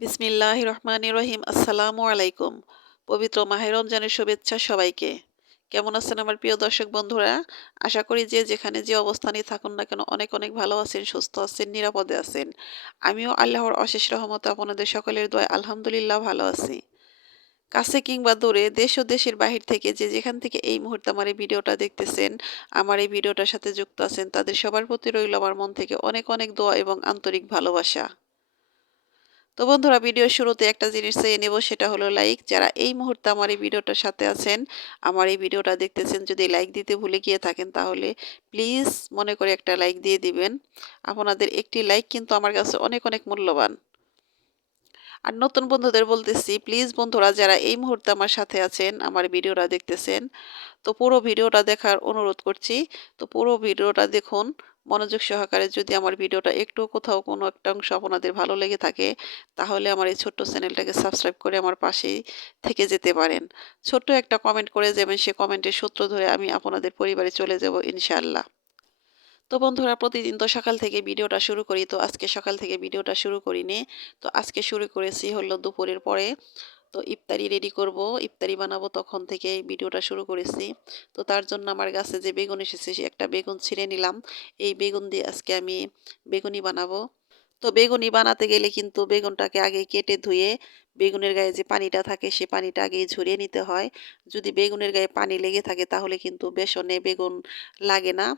বিসমিল্লাহির রহমানির রহিম। আসসালামু আলাইকুম। পবিত্র মাহে রমজানের শুভেচ্ছা সবাইকে। কেমন আছেন আমার প্রিয় দর্শক বন্ধুরা? আশা করি যে যেখানে যে অবস্থানেই থাকুন না কেন অনেক অনেক ভালো আছেন, সুস্থ আছেন, নিরাপদে আছেন। আমিও আল্লাহর অশেষ রহমতে আপনাদের সকলের দোয়ায় আলহামদুলিল্লাহ ভালো আছি। কাছে কিংবা দূরে, দেশ ও দেশের বাহির থেকে যে যেখান থেকে এই মুহূর্তে আমার এই ভিডিওটা দেখতেছেন, আমার এই ভিডিওটার সাথে যুক্ত আছেন, তাদের সবার প্রতি রইল আমার মন থেকে অনেক অনেক দোয়া এবং আন্তরিক ভালোবাসা। তো বন্ধুরা, ভিডিওর শুরুতে একটা জিনিস চেয়ে নেব, সেটা হলো লাইক। যারা এই মুহূর্তে আমার এই ভিডিওটার সাথে আছেন, আমার এই ভিডিওটা দেখতেছেন, যদি লাইক দিতে ভুলে গিয়ে থাকেন তাহলে প্লিজ মনে করে একটা লাইক দিয়ে দিবেন। আপনাদের একটি লাইক কিন্তু আমার কাছে অনেক অনেক মূল্যবান। আর নতুন বন্ধুদের বলতেছি, প্লিজ বন্ধুরা যারা এই মুহূর্তে আমার সাথে আছেন, আমার ভিডিওটা দেখতেছেন, তো পুরো ভিডিওটা দেখার অনুরোধ করছি। তো পুরো ভিডিওটা দেখুন মনোযোগ সহকারে। যদি আমার ভিডিওটা একটু কোথাও কোনো একটা অংশ আপনাদের ভালো লেগে থাকে, তাহলে আমার এই ছোট্ট চ্যানেলটাকে সাবস্ক্রাইব করে আমার পাশেই থেকে যেতে পারেন। ছোট্ট একটা কমেন্ট করে যাবেন, সে কমেন্টের সূত্র ধরে আমি আপনাদের পরিবারে চলে যাব ইনশাআল্লাহ। তো বন্ধুরা, প্রতিদিন তো সকাল থেকে ভিডিওটা শুরু করি, তো আজকে সকাল থেকে ভিডিওটা শুরু করিনি। তো আজকে শুরু করেছি হলো দুপুরের পরে। তো ইফতারি রেডি করব, ইফতারি বানাবো, তখন থেকে এই ভিডিওটা শুরু করেছি। তো তার জন্য আমার গাছে যে বেগুন এসেছে, সে একটা বেগুন ছিঁড়ে নিলাম। এই বেগুন দিয়ে আজকে আমি বেগুনি বানাবো। তো বেগুনি বানাতে গেলে কিন্তু বেগুনটাকে আগে কেটে ধুয়ে বেগুনের গায়ে যে পানিটা থাকে সে পানিটা আগে ঝরিয়ে নিতে হয়। যদি বেগুনের গায়ে পানি লেগে থাকে তাহলে কিন্তু বেসনে বেগুন লাগে না,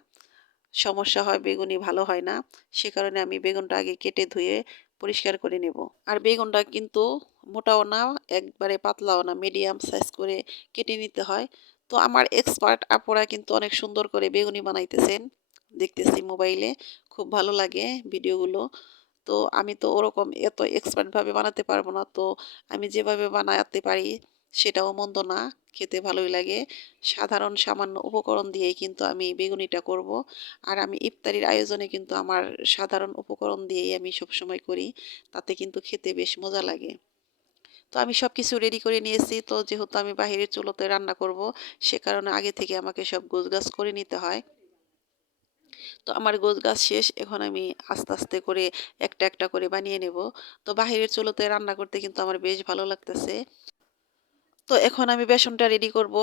সমস্যা হয়, বেগুনি ভালো হয় না। সে কারণে আমি বেগুনটা আগে কেটে ধুয়ে পরিষ্কার করে নেব। আর বেগুনটা কিন্তু মোটাও না, একবারে পাতলাও না, মিডিয়াম সাইজ করে কেটে নিতে হয়। তো আমার এক্সপার্ট আপুরা কিন্তু অনেক সুন্দর করে বেগুনি বানাইতেছেন, দেখতেছি মোবাইলে। খুব ভালো লাগে ভিডিওগুলো। তো আমি তো ওরকম এত এক্সপার্টভাবে বানাতে পারবো না। তো আমি যেভাবে বানাতে পারি সেটাও মন্দ না, খেতে ভালোই লাগে। সাধারণ সামান্য উপকরণ দিয়েই কিন্তু আমি বেগুনিটা করব। আর আমি ইফতারির আয়োজনে কিন্তু আমার সাধারণ উপকরণ দিয়েই আমি সবসময় করি। তাতে কিন্তু খেতে বেশ মজা লাগে। তো আমি সব কিছু রেডি করে নিয়েছি। তো যেহেতু আমি বাহিরের চুলোতে রান্না করব, সে কারণে আগে থেকে আমাকে সব গোছগাছ করে নিতে হয়। তো আমার গোছগাছ শেষ। এখন আমি আস্তে আস্তে করে একটা একটা করে বানিয়ে নেব। তো বাহিরের চুলোতে রান্না করতে কিন্তু আমার বেশ ভালো লাগতেছে। তো এখন আমি বেসনটা রেডি করব।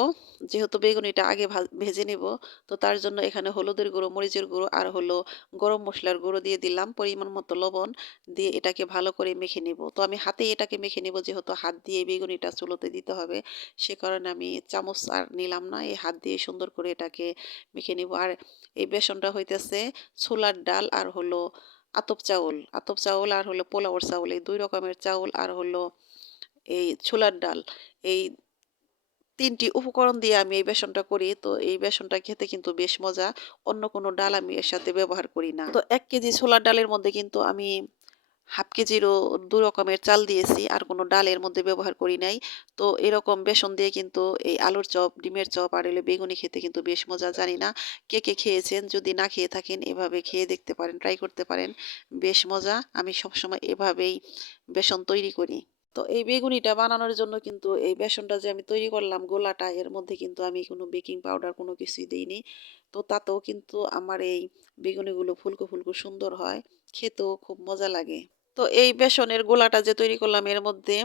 যেহেতু বেগুনিটা আগে ভেজে নেব, তো তার জন্য এখানে হলুদের গুঁড়ো, মরিচের গুঁড়ো আর হলো গরম মসলার গুঁড়ো দিয়ে দিলাম, পরিমাণ মতো লবণ দিয়ে এটাকে ভালো করে মেখে নেব। তো আমি হাতেই এটাকে মেখে নেব, যেহেতু হাত দিয়ে বেগুনিটা চুলোতে দিতে হবে। সে কারণে আমি চামচ আর নিলাম না, এই হাত দিয়ে সুন্দর করে এটাকে মেখে নেব। আর এই বেসনটা হইতেছে ছোলার ডাল আর হলো আতপ চাউল, আতপ চাউল আর হলো পোলাওর চাউল, এই দুই রকমের চাউল আর হলো এই ছোলার ডাল, এই ৩ টি উপকরণ দিয়ে আমি এই বেসনটা করি। তো এই বেসনটা খেতে কিন্তু বেশ মজা। অন্য কোনো ডাল আমি এর সাথে ব্যবহার করি না। তো ১ কেজি ছোলার ডালের মধ্যে কিন্তু আমি ১/২ কেজিরও ২ রকমের চাল দিয়েছি। আর কোনো ডাল এর মধ্যে ব্যবহার করি নাই। তো এরকম বেসন দিয়ে কিন্তু এই আলুর চপ, ডিমের চপ আর হলো বেগুনি খেতে কিন্তু বেশ মজা। জানি না কে, কে খেয়েছেন? যদি না খেয়ে থাকেন এভাবে খেয়ে দেখতে পারেন, ট্রাই করতে পারেন। বেশ মজা। আমি সবসময় এভাবেই বেসন তৈরি করি। তো এই বেগুনিটা বানানোর জন্য কিন্তু এই বেসনটা যে আমি তৈরি করলাম গোলাটা, এর মধ্যে কিন্তু আমি কোনো বেকিং পাউডার কোনো কিছুই দেইনি। তো তাতেও কিন্তু আমার এই বেগুনিগুলো ফুলকো ফুলকো সুন্দর হয়, খেতেও খুব মজা লাগে। তো এই বেসনের গোলাটা যে তৈরি করলাম এর মধ্যে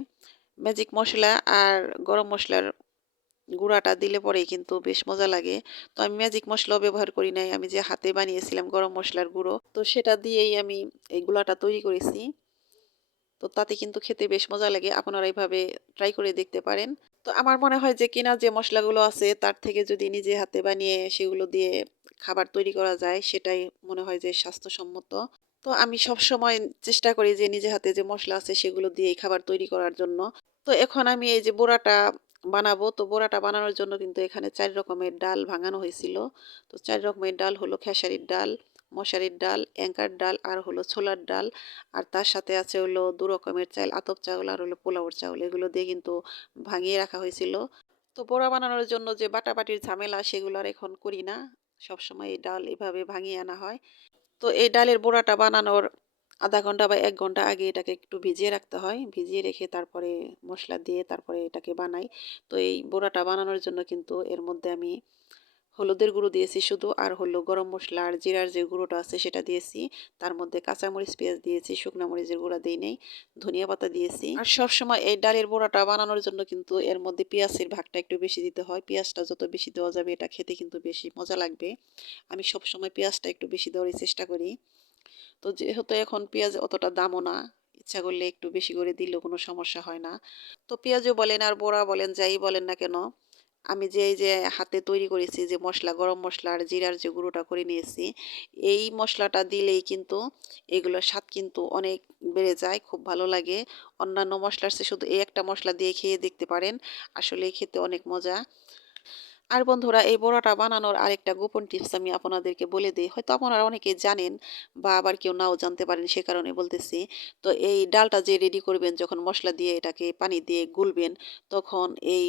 ম্যাজিক মসলা আর গরম মসলার গুঁড়াটা দিলে পরেই কিন্তু বেশ মজা লাগে। তো আমি ম্যাজিক মসলাও ব্যবহার করি নাই, আমি যে হাতে বানিয়েছিলাম গরম মসলার গুঁড়ো, তো সেটা দিয়েই আমি এই গুলাটা তৈরি করেছি। তো তাতে কিন্তু খেতে বেশ মজা লাগে। আপনারা এইভাবে ট্রাই করে দেখতে পারেন। তো আমার মনে হয় যে কেনা যে মসলাগুলো আছে তার থেকে যদি নিজে হাতে বানিয়ে সেগুলো দিয়ে খাবার তৈরি করা যায়, সেটাই মনে হয় যে স্বাস্থ্যসম্মত। তো আমি সবসময় চেষ্টা করি যে নিজে হাতে যে মসলা আছে সেগুলো দিয়েই খাবার তৈরি করার জন্য। তো এখন আমি এই যে বড়াটা বানাবো, তো বড়াটা বানানোর জন্য কিন্তু এখানে ৪ রকমের ডাল ভাঙানো হয়েছিল। তো ৪ রকমের ডাল হলো খেসারির ডাল, মশারির ডাল, অ্যাঙ্কার ডাল আর হলো ছোলার ডাল। আর তার সাথে আছে হলো ২ রকমের চাল, আতপ চাউল আর হলো পোলাওর চাউল। এগুলো দিয়ে কিন্তু ভাঙিয়ে রাখা হয়েছিল। তো বড়া বানানোর জন্য যে বাটাবাটির ঝামেলা সেগুলো আর এখন করি না। সবসময় এই ডাল এভাবে ভাঙিয়ে আনা হয়। তো এই ডালের বড়াটা বানানোর ০.৫ ঘন্টা বা ১ ঘন্টা আগে এটাকে একটু ভিজিয়ে রাখতে হয়। ভিজিয়ে রেখে তারপরে মসলা দিয়ে তারপরে এটাকে বানাই। তো এই বড়াটা বানানোর জন্য কিন্তু এর মধ্যে আমি হলুদের গুঁড়ো দিয়েছি শুধু, আর হলো গরম মসলা আর জিরার যে গুঁড়োটা আছে সেটা দিয়েছি। তার মধ্যে কাঁচামরিচ পেঁয়াজ দিয়েছি, শুকনা মরিচের গুঁড়া দিই নেই, ধনিয়া পাতা দিয়েছি। আর সবসময় এই ডালের বড়াটা বানানোর জন্য কিন্তু এর মধ্যে পেঁয়াজের ভাগটা একটু বেশি দিতে হয়। পেঁয়াজটা যত বেশি দেওয়া যাবে এটা খেতে কিন্তু বেশি মজা লাগবে। আমি সবসময় পেঁয়াজটা একটু বেশি দেওয়ারই চেষ্টা করি। তো যেহেতু এখন পেঁয়াজ অতটা দামও না, ইচ্ছা করলে একটু বেশি করে দিলেও কোনো সমস্যা হয় না। তো পেঁয়াজও বলেন আর বড়া বলেন যাই বলেন না কেন, আমি যে এই যে হাতে তৈরি করেছি যে মসলা, গরম মসলা আর জিরার যে গুঁড়োটা করে নিয়েছি, এই মসলাটা দিলেই কিন্তু এগুলোর স্বাদ কিন্তু অনেক বেড়ে যায়, খুব ভালো লাগে। অন্যান্য মসলার চেয়ে শুধু এই একটা মশলা দিয়ে খেয়ে দেখতে পারেন, আসলে খেতে অনেক মজা। আর বন্ধুরা, এই বড়াটা বানানোর আরেকটা গোপন টিপস আমি আপনাদেরকে বলে দিই। হয়তো আপনারা অনেকেই জানেন বা আবার কেউ নাও জানতে পারেন, সে কারণে বলতেছি। তো এই ডালটা যে রেডি করবেন, যখন মসলা দিয়ে এটাকে পানি দিয়ে গুলবেন, তখন এই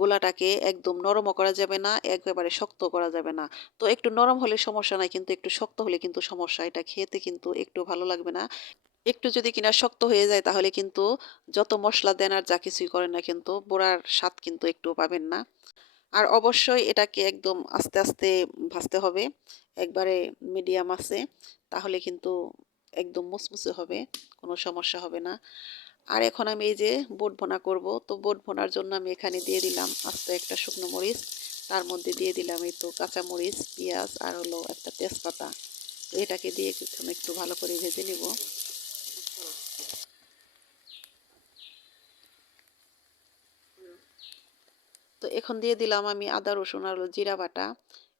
গোলাটাকে একদম নরমও করা যাবে না, একেবারে শক্ত করা যাবে না। তো একটু নরম হলে সমস্যা নাই, কিন্তু একটু শক্ত হলে কিন্তু সমস্যা। এটা খেতে কিন্তু একটু ভালো লাগবে না। একটু যদি কিনা শক্ত হয়ে যায় তাহলে কিন্তু যত মসলা দেন আর যা কিছুই করেন না, কিন্তু বড়ার স্বাদ কিন্তু একটুও পাবেন না। আর অবশ্যই এটাকে একদম আস্তে আস্তে ভাজতে হবে, একবারে মিডিয়াম আছে, তাহলে কিন্তু একদম মুসমুসে হবে, কোনো সমস্যা হবে না। আর এখন আমি এই যে বুট ভুনা করব, তো বুট ভুনার জন্য আমি এখানে দিয়ে দিলাম আস্ত একটা শুকনো মরিচ, তার মধ্যে দিয়ে দিলাম এই তো কাঁচা মরিচ, পেঁয়াজ আর হলো একটা তেজপাতা। তো এটাকে দিয়ে কিছুক্ষণ একটু ভালো করে ভেজে নিব। তো এখন দিয়ে দিলাম আমি আদা রসুন আর জিরা বাটা,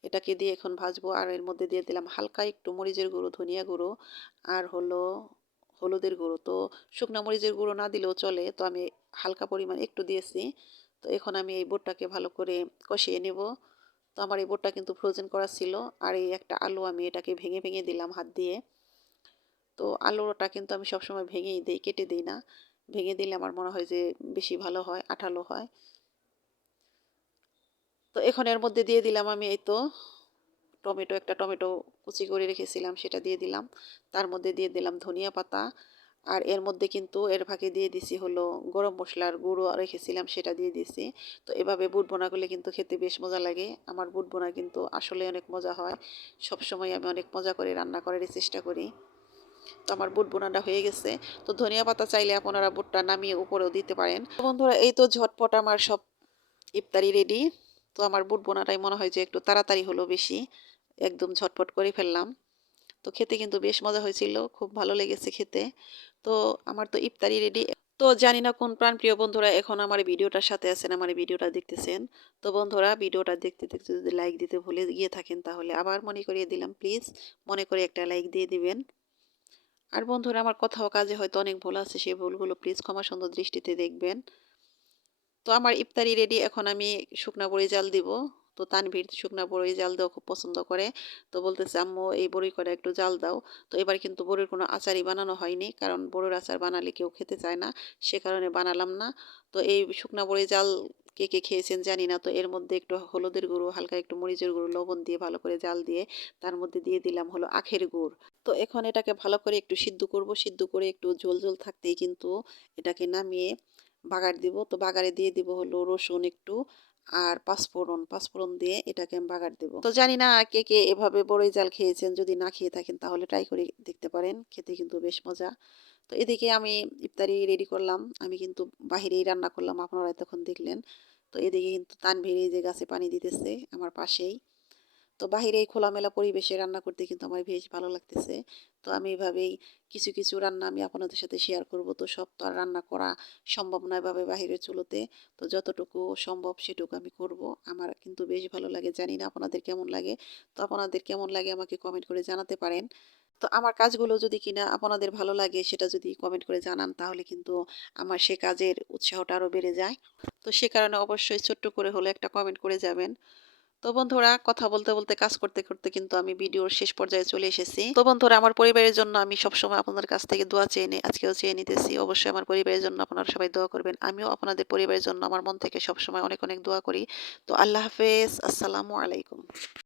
এটাকে দিয়ে এখন ভাজবো। আর এর মধ্যে দিয়ে দিলাম হালকা একটু মরিচের গুঁড়ো, ধনিয়া গুঁড়ো আর হলো হলুদের গুঁড়ো। তো শুকনা মরিচের গুঁড়ো না দিলেও চলে, তো আমি হালকা পরিমাণ একটু দিয়েছি। তো এখন আমি এই বুটটাকে ভালো করে কষিয়ে নেব। তো আমার এই বুটটা কিন্তু ফ্রোজেন করা ছিল। আর এই একটা আলু আমি এটাকে ভেঙে ভেঙে দিলাম হাত দিয়ে। তো আলুটা কিন্তু আমি সবসময় ভেঙেই দিই, কেটে দিই না। ভেঙে দিলে আমার মনে হয় যে বেশি ভালো হয়, আঠালো হয়। তো এখন এর মধ্যে দিয়ে দিলাম আমি এই তো টমেটো, একটা টমেটো কুচি করে রেখেছিলাম সেটা দিয়ে দিলাম। তার মধ্যে দিয়ে দিলাম ধনিয়া পাতা। আর এর মধ্যে কিন্তু এর ফাঁকে দিয়ে দিছি হলো গরম মশলার গুঁড়ো রেখেছিলাম, সেটা দিয়ে দিছি। তো এভাবে বুট ভুনা করলে কিন্তু খেতে বেশ মজা লাগে। আমার বুট ভুনা কিন্তু আসলে অনেক মজা হয়। সবসময় আমি অনেক মজা করে রান্না করার চেষ্টা করি। তো আমার বুট ভুনাটা হয়ে গেছে। তো ধনিয়া পাতা চাইলে আপনারা বুটটা নামিয়ে উপরেও দিতে পারেন। তো বন্ধুরা, এই তো ঝটপট আমার সব ইফতারি রেডি। তো আমার বুট ভুনাটাই মনে হয় যে একটু তাড়াতাড়ি হলো বেশি, একদম ঝটপট করে ফেললাম। তো খেতে কিন্তু বেশ মজা হয়েছিল, খুব ভালো লেগেছে খেতে। তো আমার তো ইফতারি রেডি। তো জানি না কোন প্রাণপ্রিয় বন্ধুরা এখন আমার ভিডিওটার সাথে আছেন, আমার ভিডিওটা দেখতেছেন। তো বন্ধুরা, ভিডিওটা দেখতে দেখতে যদি লাইক দিতে ভুলে গিয়ে থাকেন তাহলে আবার মনে করিয়ে দিলাম, প্লিজ মনে করে একটা লাইক দিয়ে দিবেন। আর বন্ধুরা, আমার কথা ও কাজে হয়তো অনেক ভুল আছে, সেই ভুলগুলো প্লিজ ক্ষমা সুন্দর দৃষ্টিতে দেখবেন। তো আমার ইফতারি রেডি। এখন আমি শুকনা বড়ি জাল দিব। তো তানভীর শুকনা বড়ি জাল দেওয়া খুব পছন্দ করে। তো বলতেছে, আম্মু এই বড়ি কটা একটু জাল দাও। তো এবার কিন্তু বড়ির কোনো আচারই বানানো হয়নি, কারণ বড়ির আচার বানালে কেউ খেতে চায় না, সে কারণে বানালাম না। তো এই শুকনা বড়ি জাল কে কে খেয়েছেন জানি না। তো এর মধ্যে একটু হলুদের গুঁড়ো, হালকা একটু মরিচের গুঁড়ো, লবণ দিয়ে ভালো করে জাল দিয়ে তার মধ্যে দিয়ে দিলাম হলো আখের গুড়। তো এখন এটাকে ভালো করে একটু সিদ্ধ করব। সিদ্ধ করে একটু ঝোল ঝোল থাকতেই কিন্তু এটাকে নামিয়ে বাগার দিব। তো বাগারে দিয়ে দিব হলো রসুন একটু আর পাঁচফোড়ন, পাঁচফোড়ন দিয়ে এটাকে আমি বাগার দেব। তো জানি না কে কে এভাবে বড়ই জাল খেয়েছেন, যদি না খেয়ে থাকেন তাহলে ট্রাই করে দেখতে পারেন, খেতে কিন্তু বেশ মজা। তো এদিকে আমি ইফতারি রেডি করলাম, আমি কিন্তু বাহিরেই রান্না করলাম, আপনারা তখন দেখলেন। তো এদিকে কিন্তু তানভীর এই যে গাছে পানি দিতেছে আমার পাশেই। তো বাহিরে এই খোলামেলা পরিবেশে রান্না করতে কিন্তু আমার বেশ ভালো লাগতেছে। তো আমি এভাবেই কিছু কিছু রান্না আমি আপনাদের সাথে শেয়ার করব। তো সব তো আর রান্না করা সম্ভব নয় এভাবে বাহিরের চুলোতে। তো যতটুকু সম্ভব সেটুকু আমি করব। আমার কিন্তু বেশ ভালো লাগে, জানি না আপনাদের কেমন লাগে। তো আপনাদের কেমন লাগে আমাকে কমেন্ট করে জানাতে পারেন। তো আমার কাজগুলো যদি কিনা আপনাদের ভালো লাগে সেটা যদি কমেন্ট করে জানান তাহলে কিন্তু আমার সে কাজের উৎসাহটা আরও বেড়ে যায়। তো সে কারণে অবশ্যই ছোট্ট করে হলে একটা কমেন্ট করে যাবেন। তো বন্ধুরা, কথা বলতে বলতে কাজ করতে করতে কিন্তু আমি ভিডিওর শেষ পর্যায়ে চলে এসেছি। তো বন্ধুরা, আমার পরিবারের জন্য আমি সবসময় আপনাদের কাছ থেকে দোয়া চেয়ে নিই, আজকেও চেয়ে নিতেছি। অবশ্যই আমার পরিবারের জন্য আপনারা সবাই দোয়া করবেন। আমিও আপনাদের পরিবারের জন্য আমার মন থেকে সবসময় অনেক অনেক দোয়া করি। তো আল্লাহ হাফেজ, আসসালামু আলাইকুম।